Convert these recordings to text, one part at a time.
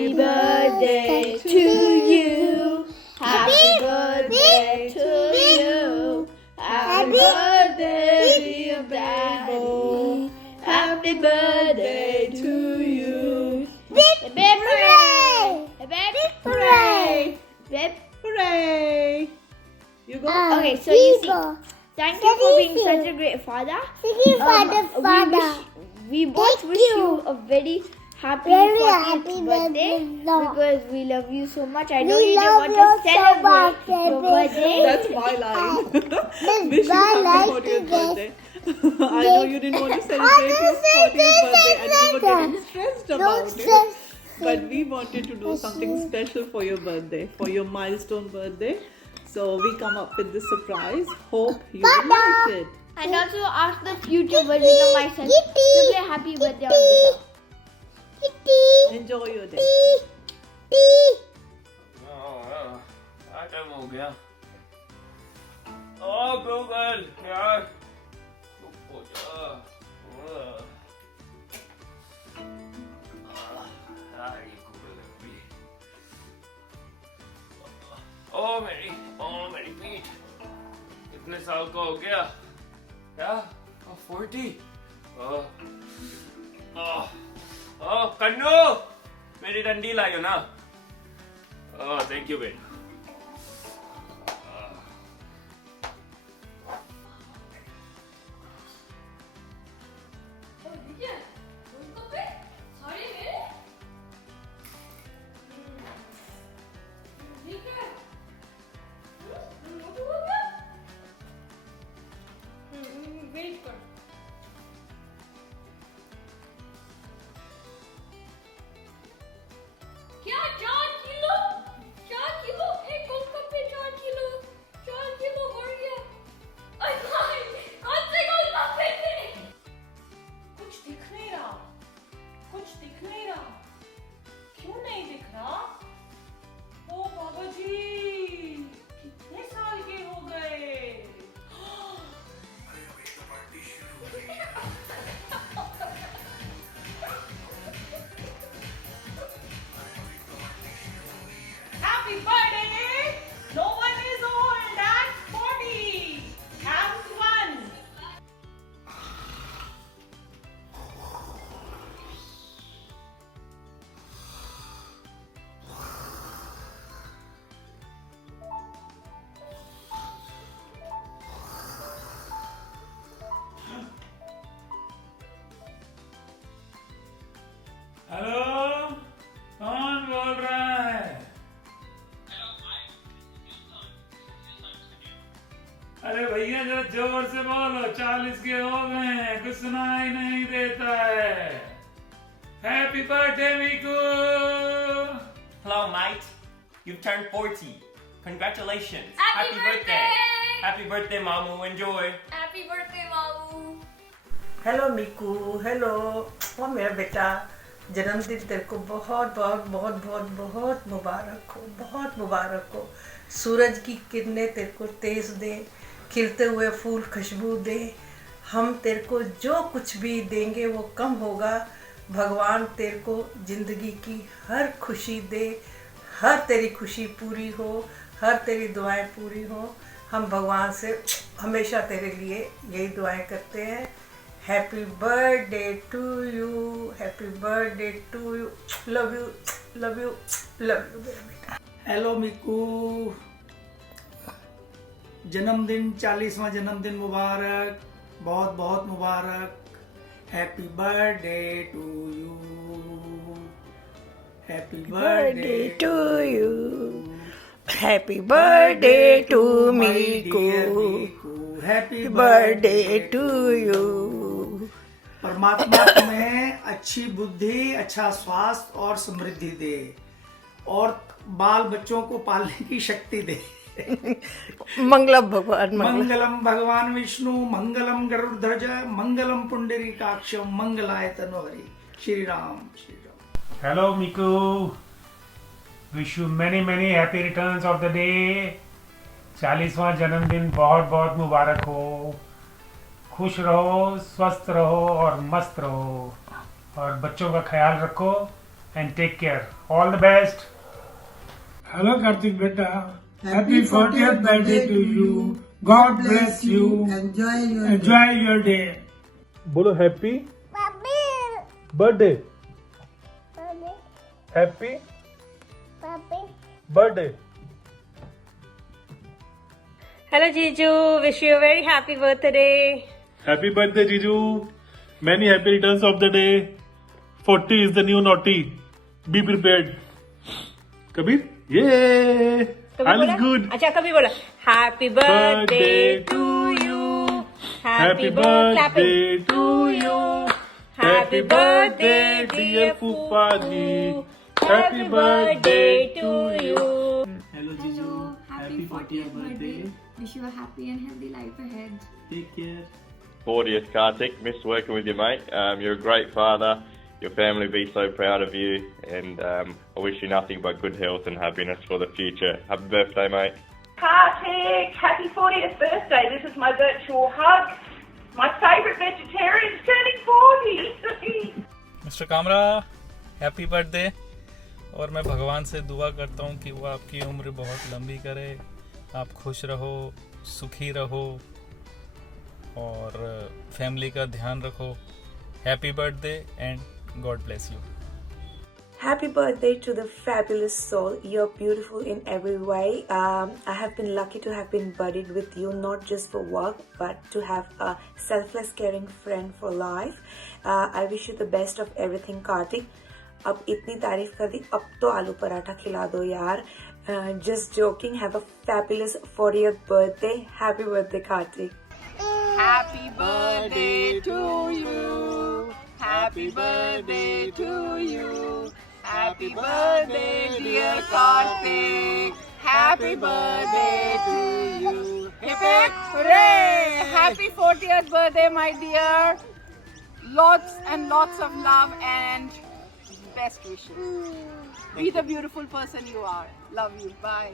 Happy birthday to you. Happy birthday to you. Happy birthday, dear Daddy. Happy birthday to you. Hip hooray! Hip hooray! Hip Hooray! You go. Okay, so you see, thank you for being such a great father. We both wish you a very happy 40th birthday because we love you so much. I know you didn't want to celebrate your birthday. That's my line. Wish you happy 40th birthday. I know you didn't want to celebrate your 40th birthday and you were getting stressed about it. But we wanted to do something special for your birthday, for your milestone birthday. So we come up with this surprise. Hope you will like it. And also ask the future version of myself to play happy birthday on guitar. Enjoy your day. क्या time हो गया? ओ Google यार चुप हो जा। ये Google भी। ओ मेरी पीठ। कितने साल का हो गया? क्या? 40? कन्नू मेरी डंडी लाइयो ना। थैंक यू बेटा। हेलो कौन बोल रहा है? अरे भैया जरा जोर से बोलो, 40 के हो गए हैं, कुछ सुनाई नहीं देता है। Happy birthday Miku. Hello, mate. You've turned 40. Congratulations. Happy birthday. Happy birthday, Mamu. Enjoy. Happy birthday, Mamu. Hello Miku, hello. ओ मेरा बेटा, जन्मदिन तेरे को बहुत बहुत बहुत बहुत बहुत मुबारक हो, बहुत मुबारक हो। सूरज की किरणें तेरे को तेज दे, खिलते हुए फूल खुशबू दे। हम तेरे को जो कुछ भी देंगे वो कम होगा। भगवान तेरे को जिंदगी की हर खुशी दे, हर तेरी खुशी पूरी हो, हर तेरी दुआएं पूरी हो। हम भगवान से हमेशा तेरे लिए यही दुआएं करते हैं। Happy birthday to you, happy birthday to you. Love you, love you, love you मेरा बेटा। हेलो मिकू, जन्मदिन 40वां जन्मदिन मुबारक, बहुत बहुत मुबारक। Happy birthday to you, happy birthday to you, happy birthday to Miku, happy birthday to you. परमात्मा तुम्हें अच्छी बुद्धि, अच्छा स्वास्थ्य और समृद्धि दे और बाल बच्चों को पालने की शक्ति दे। मंगलम भगवान, मंगलम भगवान विष्णु, मंगलम गरुड़ध्वज, मंगलम पुंडरीकाक्षम, मंगलाय तनोहरि। Shri Ram, Shri Ram. Hello Miku, wish you many many happy returns of the day. 40वां जन्मदिन बहुत बहुत मुबारक हो। खुश रहो, स्वस्थ रहो और मस्त रहो और बच्चों का ख्याल रखो and take care. All the best. Hello Kartik beta. Happy 40th birthday to you. God bless you. Enjoy your day. बोलो happy birthday happy birthday Hello Jiju, wish you a very happy birthday. Happy birthday जीजू many happy returns of the day 40 is the new naughty be prepared Kabir ये all is good अच्छा कभी बोला Happy birthday to you. Happy birthday to you. Happy birthday dear Pupa ji. Happy birthday to you. Hello Jiju, happy 40th birthday. Wish you a happy and healthy life ahead. Take care. 40th Kartik, missed working with you mate. You're a great father. Your family will be so proud of you, and I wish you nothing but good health and happiness for the future. Happy birthday mate. Kartik, happy 40th birthday. This is my virtual hug. My favourite vegetarian is turning 40. Mister Kamra happy birthday और मैं भगवान से दुआ करता हूँ कि वो आपकी उम्र बहुत लंबी करे, आप खुश रहो, सुखी रहो और फैमिली का ध्यान रखो. Happy birthday and God bless you. Happy birthday to the fabulous soul. You're beautiful in every way. I have been lucky to have been buddied with you, not just for work, but to have a selfless, caring friend for life. I wish you the best of everything, Kartik. अब इतनी तारीफ कर दी, अब तो आलू पराठा खिला दो यार. Just joking. Have a fabulous 40th birthday. Happy birthday, Kartik. Happy birthday to you. Happy birthday to you. Happy birthday dear Kartik. Happy birthday to you. Hip hip hooray! Happy 40th birthday my dear. Lots and lots of love and best wishes. Be the beautiful person you are. Love you. Bye.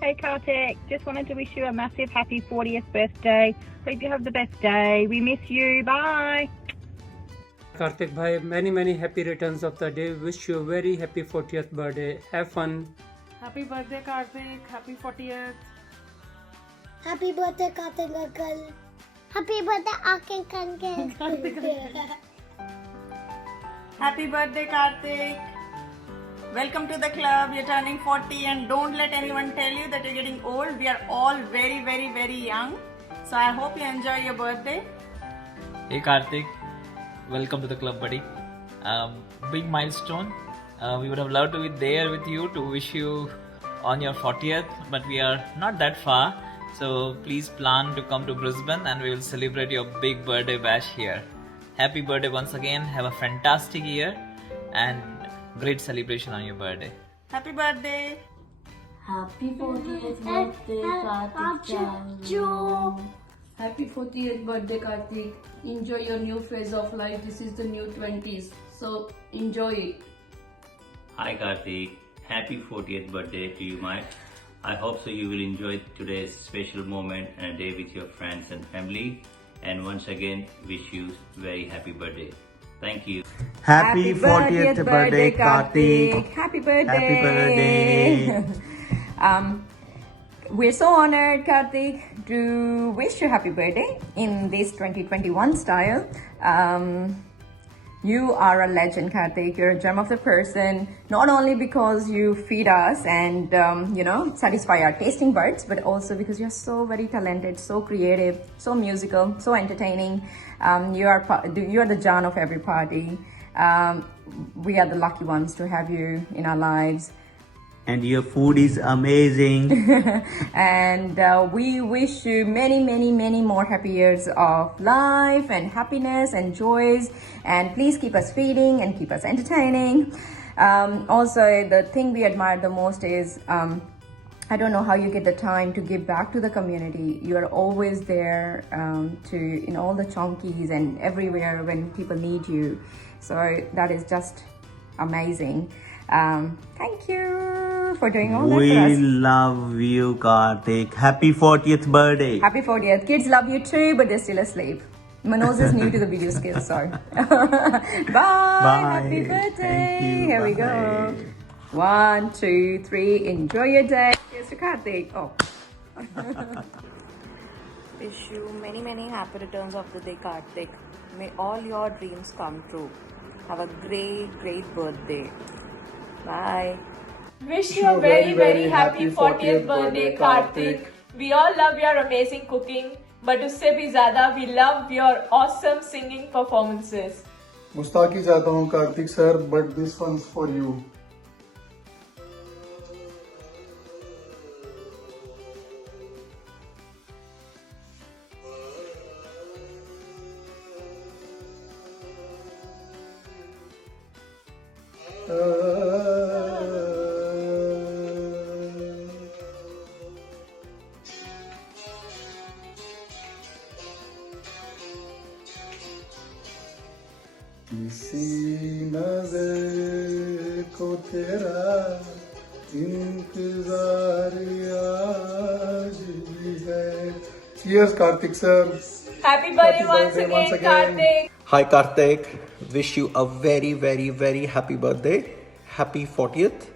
Hey Kartik, just wanted to wish you a massive happy 40th birthday. Hope you have the best day. We miss you. Bye. Kartik bhai, many happy returns of the day. Wish you a very happy 40th birthday. Have fun. Happy birthday Kartik. Happy 40th. Happy birthday Kartik uncle. Happy birthday uncle. Happy birthday Kartik. Welcome to the club. You're turning 40 and don't let anyone tell you that you're getting old. We are all very young. So I hope you enjoy your birthday. Hey Kartik, welcome to the club buddy. Big milestone. We would have loved to be there with you to wish you on your 40th, but we are not that far. So please plan to come to Brisbane and we will celebrate your big birthday bash here. Happy birthday once again. Have a fantastic year and great celebration on your birthday. Happy birthday. Happy 40th birthday, Kartik. Happy 40th birthday, Kartik. Enjoy your new phase of life. This is the new 20s. So enjoy it. Hi Kartik. Happy 40th birthday to you, mate. I hope so you will enjoy today's special moment and a day with your friends and family. And once again, wish you very happy birthday. Thank you. Happy 40th birthday, Kartik. Happy birthday. Happy birthday. We're so honored, Kartik, to wish you happy birthday in this 2021 style. You are a legend, Kartik. You're a gem of the person, not only because you feed us and, satisfy our tasting buds, but also because you're so very talented, so creative, so musical, so entertaining. You are the John of every party. We are the lucky ones to have you in our lives. And your food is amazing. And we wish you many more happy years of life and happiness and joys. And please keep us feeding and keep us entertaining. Also, the thing we admire the most is, I don't know how you get the time to give back to the community. You are always there in all the chonkies and everywhere when people need you. So that is just amazing. Thank you for doing all that for us. We love you, Kartik. Happy 40th birthday. Happy 40th. Kids love you too, but they're still asleep. Manoj is new to the video skills, sorry. Bye. Happy birthday. Thank you. Here we go. 1, 2, 3. Enjoy your day. Here's to Karthik. Oh. Wish you many, many happy returns of the day, Karthik. May all your dreams come true. Have a great, great birthday. Bye. Wish you a very, very happy 40th birthday, Karthik. We all love your amazing cooking, but उससे भी ज़्यादा we love your awesome singing performances. मुस्ताकी चाहता हूँ Kartik sir, but this one's for you. किसी नजर को तेरा इंतजार आज भी है. Cheers, Karthik sir. Happy birthday once again, Karthik. Hi Karthik, wish you a very, very, very happy birthday. Happy 40th.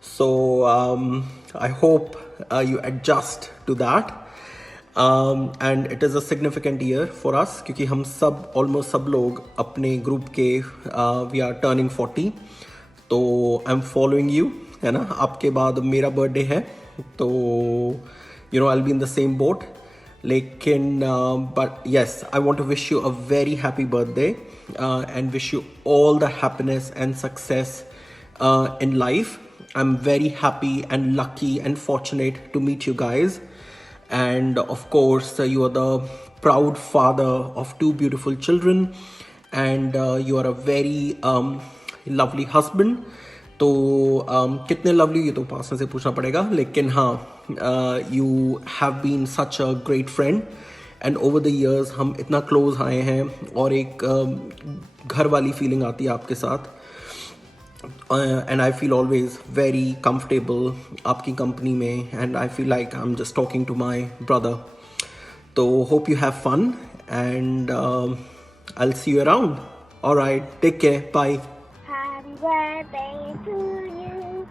So I hope you adjust to that. And it is a significant year for us क्योंकि हम सब almost सब लोग अपने group के we are turning 40. तो I'm following you, है ना. आपके बाद मेरा बर्थडे है, तो you know I'll be in the same boat. लेकिन but yes, I want to wish you a very happy birthday and wish you all the happiness and success in life. I'm very happy and lucky and fortunate to meet you guys. And of course, you are the proud father of 2 beautiful children, and you are a very lovely husband. तो कितने lovely ये तो पास से पूछना पड़ेगा, लेकिन हाँ, you have been such a great friend, and over the years हम इतना close आए हैं और एक घर वाली feeling आती है आपके साथ. And I feel always very comfortable आपकी company में, and I feel like I'm just talking to my brother. So hope you have fun, and I'll see you around. Alright, take care, bye. Happy birthday to you.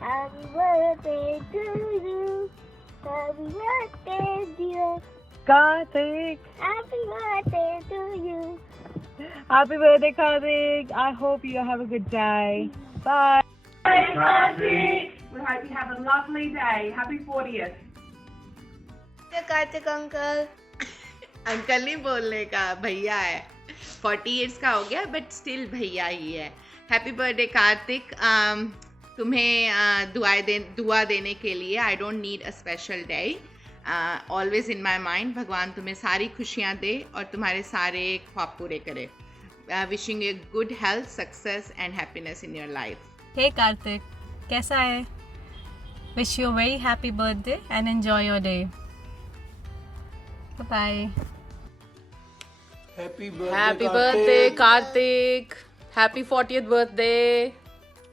Happy birthday to you. Happy birthday, dear Karthik. Happy birthday to you. Happy birthday, Karthik. I hope you have a good day. Bye. Hey, Karthik. We hope you have a lovely day. Happy 40th. Kartik uncle. Uncle नहीं बोलने का, भैया है. 40 years का हो गया but still भैया ही है. Happy birthday Kartik. तुम्हें दुआ देने के लिए I don't need a special day. Always in my mind. भगवान तुम्हें सारी खुशियाँ दे और तुम्हारे सारे ख्वाब पूरे करे. Wishing you good health, success and happiness in your life. Hey Karthik, कैसा है? Wish you a very happy birthday and enjoy your day. Bye bye. Happy birthday, Happy birthday, Karthik. Happy 40th birthday.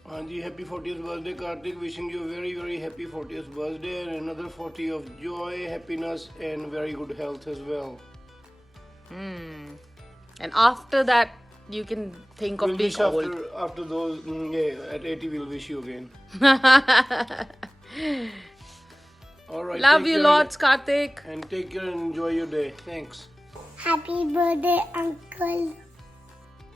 हाँ जी, happy 40th birthday Karthik. Wishing you a very, very happy 40th birthday and another 40 of joy, happiness and very good health as well. And after that, you can think of We'll being wish old. after those, yeah, at 80 we'll wish you again. Alright. Love take you care lots, Karthik. And take care and enjoy your day. Thanks. Happy birthday, Uncle.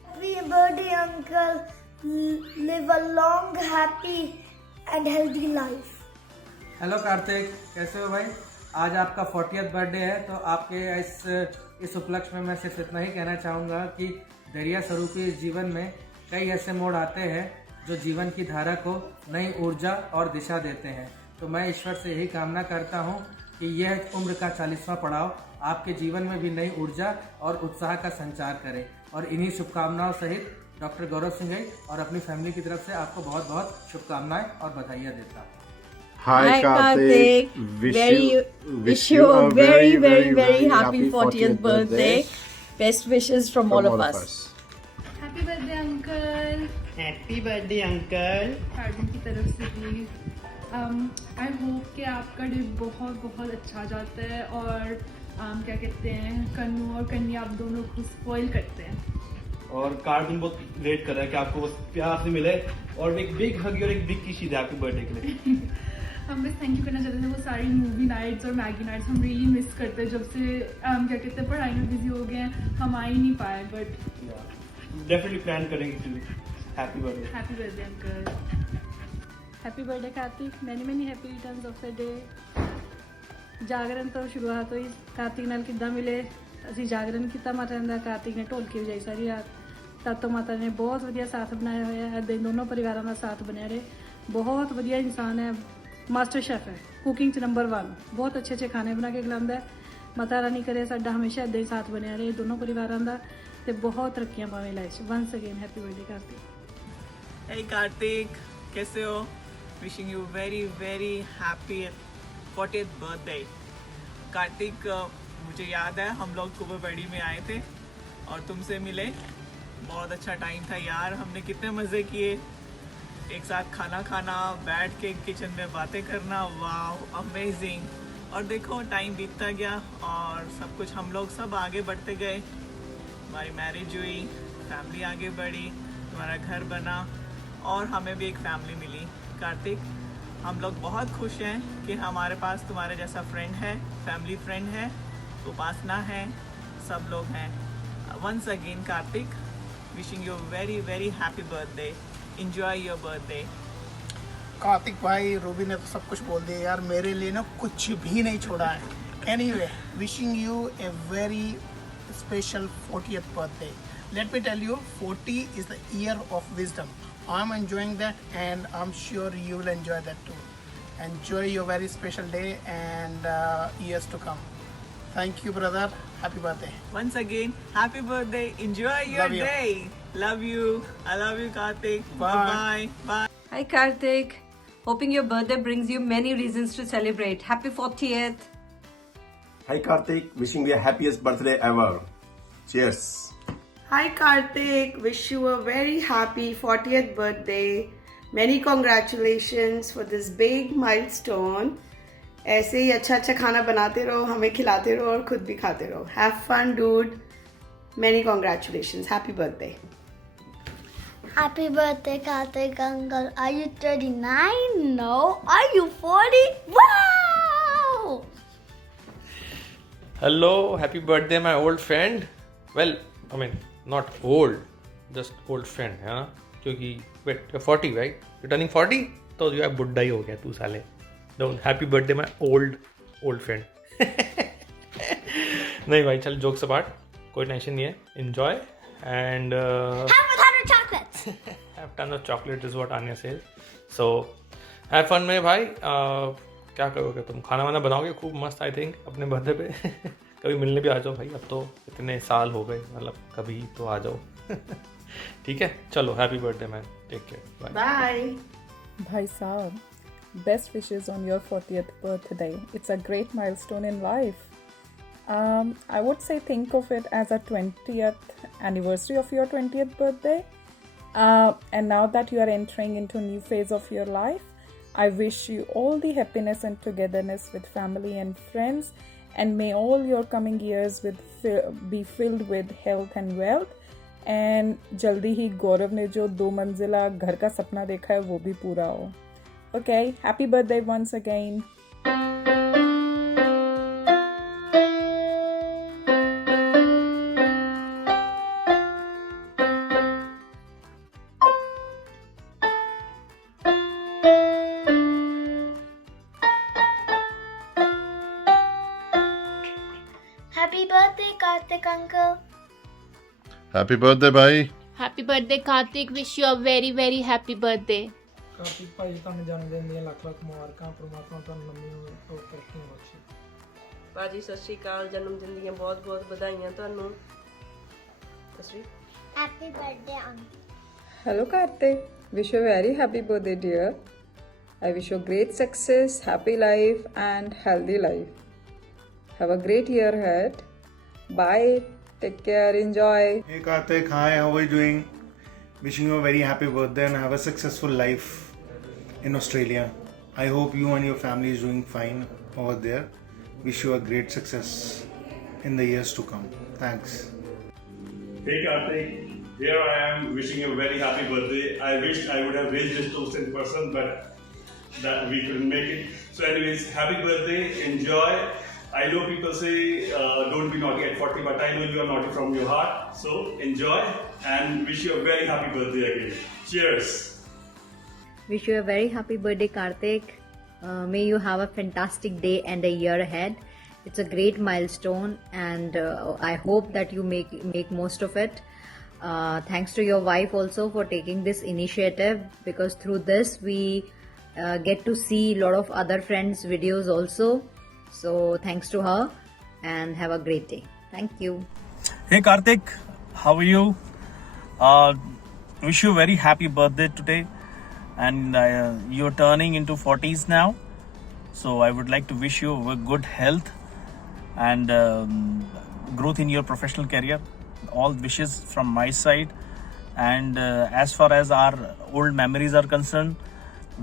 Happy birthday, Uncle. Live a long, happy and healthy life. Hello Kartik, कैसे हो भाई? आज आपका 40th birthday है, तो आपके इस उपलक्ष्य में मैं सिर्फ इतना ही कहना चाहूँगा कि दरिया स्वरूपी इस जीवन में कई ऐसे मोड़ आते हैं जो जीवन की धारा को नई ऊर्जा और दिशा देते हैं. तो मैं ईश्वर से यही कामना करता हूँ कि यह उम्र का 40वां पड़ाव आपके जीवन में भी नई ऊर्जा और उत्साह का संचार करे. और इन्हीं शुभकामनाओं सहित डॉक्टर गौरव सिंह और अपनी फैमिली की तरफ से आपको बहुत बहुत शुभकामनाएं और बधाइयाँ देता हूँ. Hi Karthik, wish you a very, very, very happy 40th birthday. Best wishes from all of us. Happy birthday, Uncle. Happy birthday, Uncle. Kartik की तरफ से भी आई होप कि आपका डे बहुत बहुत अच्छा जाता है और क्या कहते हैं, कन्नू और कन्या आप दोनों को स्पॉइल करते हैं। और कार्टून बहुत वेट कर रहा है कि आपको बस प्यार से मिले और एक बिग हग और एक बिग किसी दे आपके बर्थडे के लिए। हम बस थैंक यू करना चाहते थे, वो सारी मूवी नाइट्स और मैगी नाइट्स हम रियली मिस करते हैं। जब से क्या कहते हैं पढ़ाई में बिजी हो गए हैं, हम आ ही नहीं पाए, बट डेफिनेटली प्लान करेंगे। Happy birthday. Happy birthday uncle. Happy birthday Kartik, many happy returns of the day. जागरण तो शुरुआत हुई कार्तिक नाल किद्दां मिले, ਅਸੀਂ ਜਾਗਰਣ ਕੀਤਾ ਮਾਤਾ ਦਾ, ਕਾਰਤਿਕ ਨੇ ਢੋਲਕੀ ਵਜਾਈ ਸਾਰੀ ਰਾਤ। ਤਦ ਤੋਂ ਮਾਤਾ ਨੇ ਬਹੁਤ ਵਧੀਆ ਸਾਥ ਬਣਾਇਆ ਹੋਇਆ ਹੈ, ਇੱਦਾਂ ਦੋਨੋਂ ਪਰਿਵਾਰਾਂ ਦਾ ਸਾਥ ਬਣਿਆ ਰਹੇ। ਬਹੁਤ ਵਧੀਆ ਇਨਸਾਨ ਹੈ, ਮਾਸਟਰ ਸ਼ੈਫ ਹੈ, ਕੁਕਿੰਗ 'ਚ ਨੰਬਰ 1, ਬਹੁਤ ਅੱਛੇ ਖਾਣੇ ਬਣਾ ਕੇ ਖਿਲਾਉਂਦਾ ਹੈ। ਮਾਤਾ ਰਾਣੀ ਕਰੇ ਸਾਡਾ ਹਮੇਸ਼ਾ ਇੱਦਾਂ ਹੀ ਸਾਥ ਬਣਿਆ ਰਹੇ ਦੋਨੋਂ ਪਰਿਵਾਰਾਂ ਦਾ, ਤੇ ਬਹੁਤ ਤਰੱਕੀਆਂ ਪਾਵੇ ਲਾਈਫ 'ਚ। Ones again happy birthday Kartik. Hey Kartik, कैसे हो? Wishing you very happy 40th birthday. Kartik, मुझे याद है हम लोग कुबेबड़ी में आए थे और तुमसे मिले, बहुत अच्छा टाइम था यार। हमने कितने मज़े किए, एक साथ खाना खाना, बैठ के किचन में बातें करना, वाह अमेजिंग। और देखो टाइम बीतता गया और सब कुछ हम लोग सब आगे बढ़ते गए। हमारी मैरिज हुई, फैमिली आगे बढ़ी, तुम्हारा घर बना और हमें भी एक फैमिली मिली। कार्तिक, हम लोग बहुत खुश हैं कि हमारे पास तुम्हारे जैसा फ्रेंड है, फैमिली फ्रेंड है, उपासना है, सब लोग हैं। Once again Kartik, wishing you very happy birthday. Enjoy your birthday. Kartik भाई, रूबी ने तो सब कुछ बोल दिया यार, मेरे लिए ना कुछ भी नहीं छोड़ा है। Anyway, wishing U a very special 40th birthday. Let me tell you, 40 is the year of wisdom. I'm enjoying that and I'm sure you will enjoy that too. Enjoy your very special day and years to come. Thank you brother, happy birthday. Once again, happy birthday. Enjoy your Love you. day. Love you. I love you Kartik. Bye. Bye. Hi Kartik, hoping your birthday brings you many reasons to celebrate. Happy 40th. Hi Kartik, wishing you the happiest birthday ever. Cheers. Hi Kartik, wish you a very happy 40th birthday. Many congratulations for this big milestone. ऐसे ही अच्छा खाना बनाते रहो, हमें खिलाते रहो और खुद भी खाते रहो. Have fun dude. Many congratulations. Happy birthday. Happy birthday, Kartik uncle. Are you 39? No. Are you 40? Wow! Hello, happy birthday my old friend. Well, I mean not old, just old friend, हाँ, क्योंकि wait, you're 40 right? You're turning 40? तो जो है बुढ़ा ही हो गया तू साले. Don't happy birthday my old friend. नहीं भाई चल jokes apart, कोई टेंशन नहीं है. Enjoy and Have a ton of chocolates. have ton of chocolate is what Anya says. So have fun में भाई. क्या करोगे तुम? खाना वाना बनाओगे खूब मस्त आई थिंक अपने बर्थडे पे. कभी मिलने भी आ जाओ भाई, अब तो इतने साल हो गए, मतलब कभी तो आ जाओ. ठीक है चलो, happy birthday man, take care, bye. भाई साहब, best wishes on your 40th birthday. It's a great milestone in life. I would say think of it as a 20th anniversary of your 20th birthday. And now that you are entering into a new phase of your life, I wish you all the happiness and togetherness with family and friends. And may all your coming years be filled with health and wealth. And जल्दी ही गौरव ने जो 2 मंजिला घर का सपना देखा है वो भी पूरा हो. Okay, happy birthday once again. Happy birthday, Kartik uncle. Happy birthday भाई. Happy birthday Kartik, wish you a very happy birthday. Kartik भाई ਤੁਹਾਨੂੰ ਜਨਮ ਦਿਨ ਦੀਆਂ ਲੱਖ ਮੁਬਾਰਕਾਂ, ਪ੍ਰਮਾਤਮਾ ਤੁਹਾਨੂੰ ਲੰਮੀ ਉਮਰ ਤੇ ਤਰੱਕੀਆਂ ਬਖਸ਼ੇ. ਬਾਜੀ ਸਤਿ ਸ਼੍ਰੀ ਅਕਾਲ, ਜਨਮ ਦਿਨ ਦੀਆਂ ਬਹੁਤ ਵਧਾਈਆਂ ਤੁਹਾਨੂੰ. ਤਸਵੀਰ Happy birthday uncle. Hello Kartik, wish you a very happy birthday dear. I wish you great success, happy life and healthy life. Have a great year ahead. Bye, take care, enjoy. Hey Kartik, hi, how are you doing? Wishing you a very happy birthday and have a successful life in Australia. I hope you and your family is doing fine over there. Wish you a great success. in the years to come. Thanks. Hey Karthik, here I am wishing you a very happy birthday. I wished I would have raised this toast in person, but that we couldn't make it. So anyways, happy birthday, enjoy. I know people say don't be naughty at 40, but I know you are naughty from your heart. So enjoy and wish you a very happy birthday again. Cheers. Wish you a very happy birthday, Karthik. May you have a fantastic day and a year ahead. It's a great milestone, and I hope that you make most of it. Thanks to your wife also for taking this initiative, because through this we get to see a lot of other friends' videos also. So thanks to her, and have a great day. Thank you. Hey Karthik, how are you? Wish you a very happy birthday today, and you're turning into 40s now. So I would like to wish you good health and growth in your professional career. All wishes from my side. And as far as our old memories are concerned,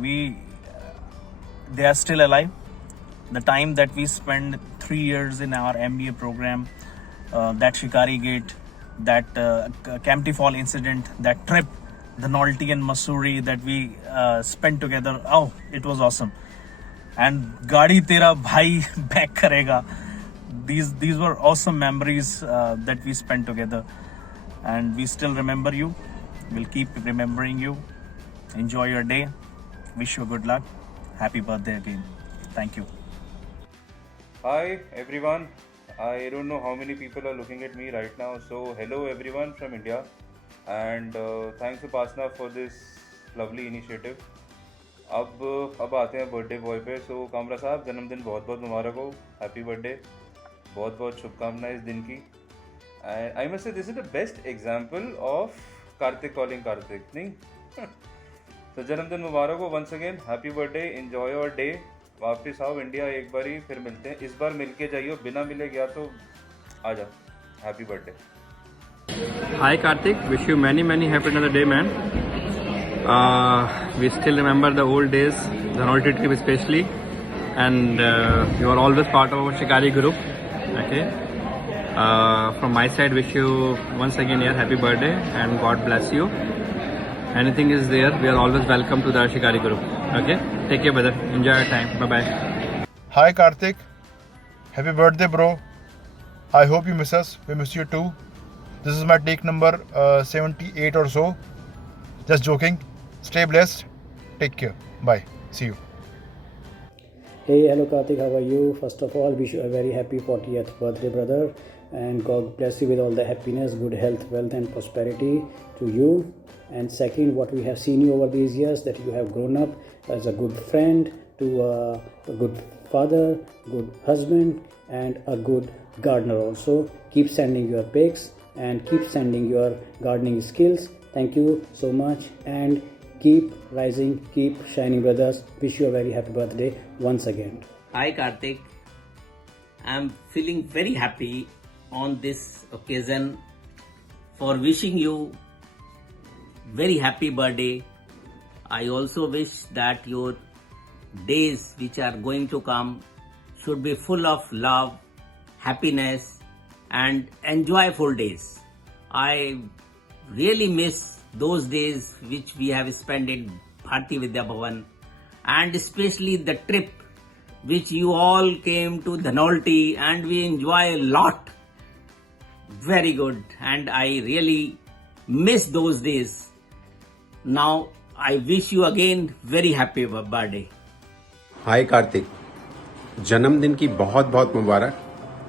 they are still alive. The time that we spent 3 years in our MBA program, that Shikari Gate, that Kempty Fall incident, that trip, the Nolty and Mussoorie that we spent together. Oh, it was awesome. And Gaadi Tera Bhai back karega. These were awesome memories that we spent together, and we still remember you. We'll keep remembering you. Enjoy your day. Wish you good luck. Happy birthday again. Thank you. Hi everyone. I don't know how many people are looking at me right now. So hello everyone from India, and thanks to Upasana for this lovely initiative. अब आते हैं birthday boy पे. सो कामरा साहब, जन्मदिन बहुत बहुत मुबारक हो. Happy birthday. बहुत बहुत शुभकामनाएं इस दिन की. I must say this is the best example of Kartik calling Kartik, नहीं? तो जन्मदिन मुबारक हो once again. Happy birthday. Enjoy your day. वापस आओ इंडिया एक बार ही, फिर मिलते हैं. इस बार मिलके जाइयो, बिना मिले गया तो आ जाओ. Happy birthday. Hi Karthik, wish you many happy another day, man. We still remember the old days, the Nolty trip especially, and you are always part of our Shikari group. Okay. From my side, wish you once again happy birthday and God bless you. Anything is there, we are always welcome to the Shikari group. Okay. Take care, brother. Enjoy your time. Bye bye. Hi Karthik, happy birthday, bro. I hope you miss us. We miss you too. This is my take number 78 or so. Just joking. Stay blessed. Take care. Bye. See you. Hey, hello Karthik, how are you? First of all, wish you a very happy 40th birthday, brother, and God bless you with all the happiness, good health, wealth and prosperity to you. And second, what we have seen you over these years, that you have grown up as a good friend, to a good father, good husband and a good gardener also. Keep sending your pics and keep sending your gardening skills. Thank you so much, and keep rising, keep shining, brothers. Wish you a very happy birthday once again. Hi Karthik, I am feeling very happy on this occasion for wishing you very happy birthday. I also wish that your days which are going to come should be full of love, happiness and enjoyable days. I really miss those days which we have spent in Bharti Vidya Bhavan, and especially the trip which you all came to Dhanolti, and we enjoy a lot. Very good, and I really miss those days. Now I wish you again very happy birthday. Hi Karthik, जन्मदिन की बहुत बहुत मुबारक.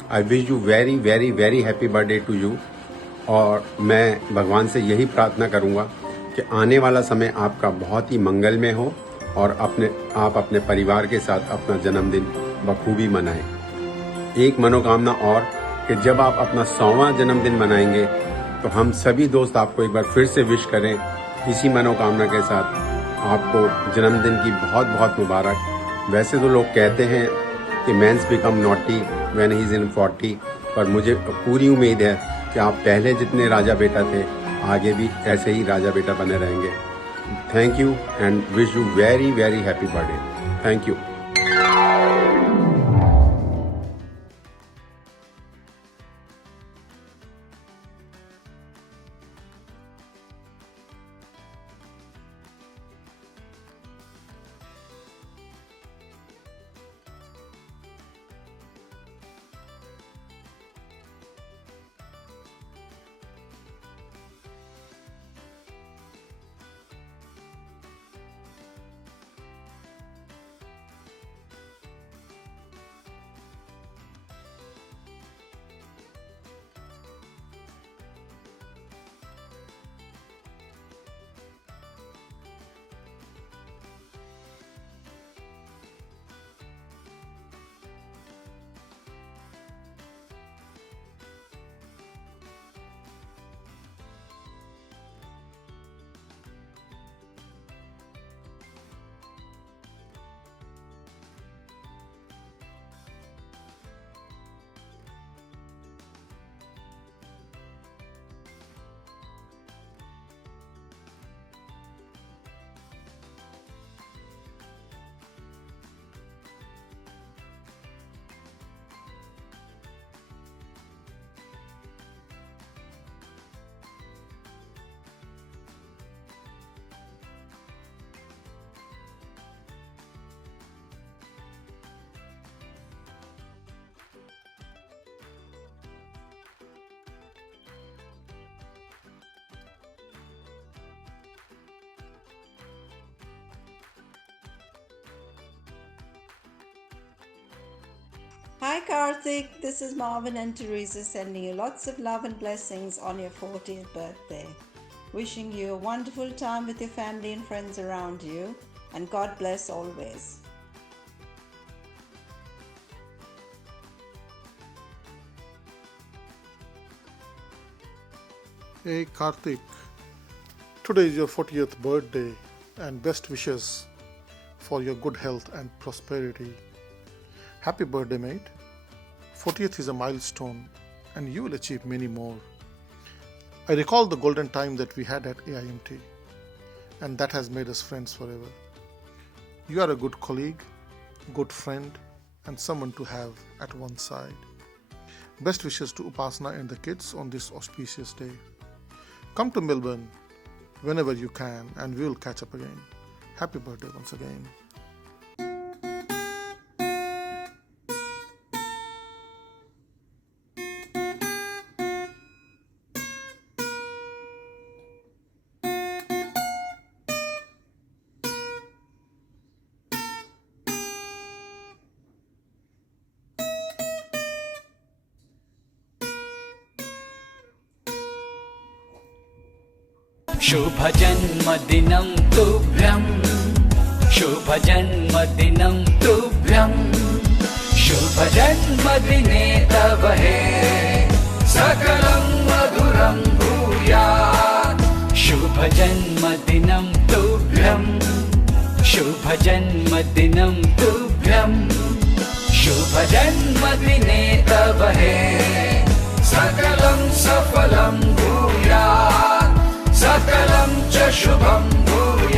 I wish you very happy birthday to you. और मैं भगवान से यही प्रार्थना करूंगा कि आने वाला समय आपका बहुत ही मंगलमय हो, और आप अपने परिवार के साथ अपना जन्मदिन बखूबी मनाएं. एक मनोकामना और, कि जब आप अपना 100वां जन्मदिन मनाएंगे तो हम सभी दोस्त आपको एक बार फिर से विश करें. इसी मनोकामना के साथ आपको जन्मदिन की बहुत बहुत मुबारक. वैसे तो लोग कहते हैं कि mens become naughty when he is in 40, पर मुझे पूरी उम्मीद है कि आप पहले जितने राजा बेटा थे, आगे भी ऐसे ही राजा बेटा बने रहेंगे. Thank you and wish you very happy birthday. Thank you. Hi Karthik, this is Marvin and Teresa sending you lots of love and blessings on your 40th birthday. Wishing you a wonderful time with your family and friends around you, and God bless always. Hey Karthik, today is your 40th birthday and best wishes for your good health and prosperity. Happy birthday, mate. 40th is a milestone and you will achieve many more. I recall the golden time that we had at AIMT, and that has made us friends forever. You are a good colleague, good friend, and someone to have at one side. Best wishes to Upasana and the kids on this auspicious day. Come to Melbourne whenever you can and we will catch up again. Happy birthday once again. शुभजन्मदिनं तुभ्यं शुभजन्मदिनं तुभ्यं शुभजन्मदिने तव हे सकलं मधुरं भूयात् शुभजन्मदिनं तुभ्यं शुभजन्मदिनं तुभ्यं शुभजन्मदिने तव हे सकलं सफलं भूयात् सकलं च शुभं भूयात्